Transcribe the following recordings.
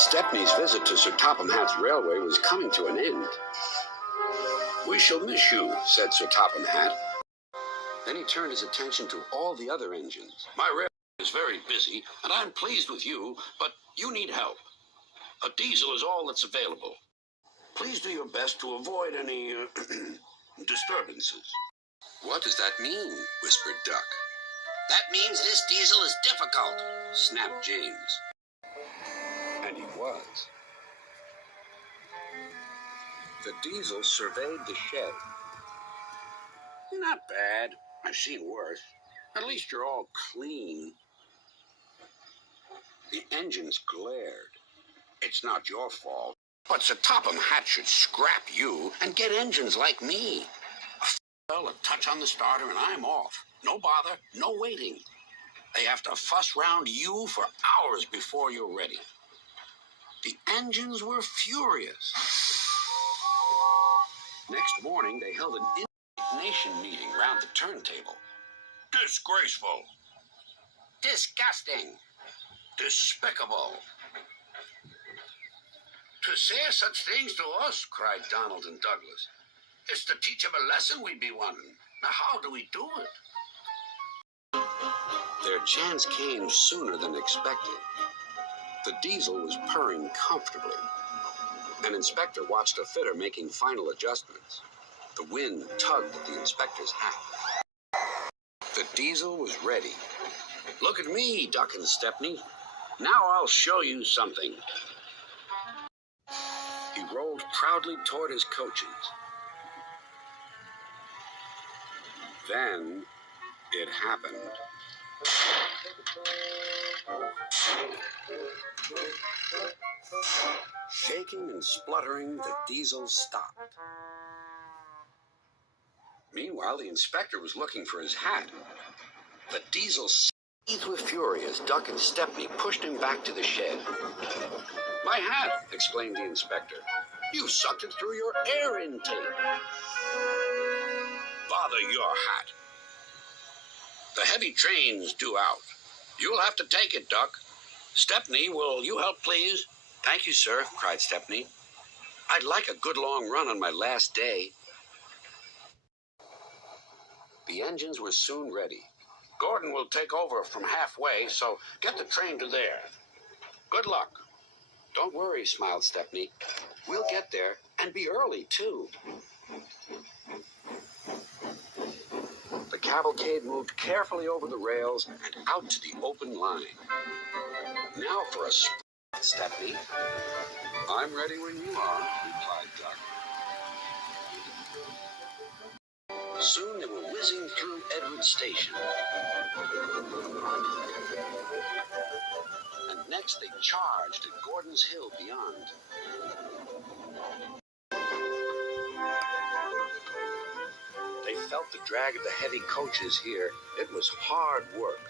Stepney's visit to Sir Topham Hatt's railway was coming to an end. "We shall miss you," said Sir Topham Hatt. Then he turned his attention to all the other engines. "My railway is very busy, and I'm pleased with you, but you need help. A diesel is all that's available. Please do your best to avoid any disturbances." "What does that mean?" whispered Duck. "That means this diesel is difficult," snapped James. And he was. The diesel surveyed the shed. "Not bad. I've seen worse. At least you're all clean." The engines glared. "It's not your fault. But Sir Topham Hatt should scrap you and get engines like me. A touch on the starter and I'm off. No bother, no waiting. They have to fuss round you for hours before you're ready." The engines were furious. Next morning, they held an indignation meeting round the turntable. "Disgraceful. Disgusting. Despicable. To say such things to us," cried Donald and Douglas. "It's to teach them a lesson we'd be wanting. Now how do we do it?" Their chance came sooner than expected. The diesel was purring comfortably. An inspector watched a fitter making final adjustments. The wind tugged at the inspector's hat. The diesel was ready. "Look at me, Duck and Stepney. Now I'll show you something." He rolled proudly toward his coaches. Then it happened. Shaking and spluttering, the diesel stopped. Meanwhile, the inspector was looking for his hat. The diesel seethed with fury as Duck and Stepney pushed him back to the shed. "My hat!" exclaimed the inspector. "You sucked it through your air intake." "Bother your hat. The heavy train's due out. You'll have to take it, Duck. Stepney, will you help, please?" "Thank you, sir," cried Stepney. "I'd like a good long run on my last day." The engines were soon ready. "Gordon will take over from halfway, so get the train to there. Good luck." "Don't worry," smiled Stepney. "We'll get there, and be early, too." The cavalcade moved carefully over the rails and out to the open line. "Now for a sprint, Stepney." "I'm ready when you are," replied Duck. Soon they were whizzing through Edward Station. And next they charged at Gordon's Hill beyond. They felt the drag of the heavy coaches here. It was hard work.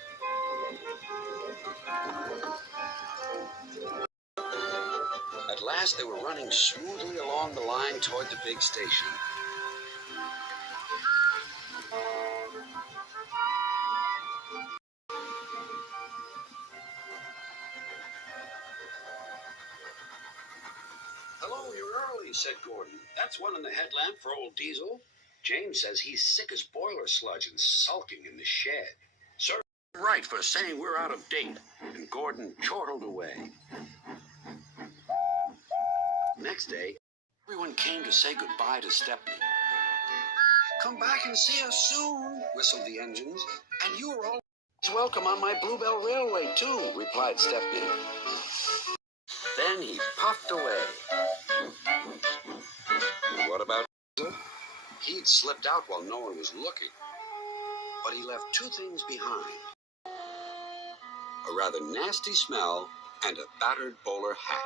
At last they were running smoothly along the line toward the big station. "Hello, you're early," said Gordon. "That's one in the headlamp for old Diesel. James says he's sick as boiler sludge and sulking in the shed." "Sir, right for saying we're out of date." And Gordon chortled away. Next day, everyone came to say goodbye to Stepney. "Come back and see us soon," whistled the engines. "And you are always welcome on my Bluebell Railway, too," replied Stepney. Then he puffed away. What about Diesel? He'd slipped out while no one was looking. But he left two things behind: a rather nasty smell and a battered bowler hat.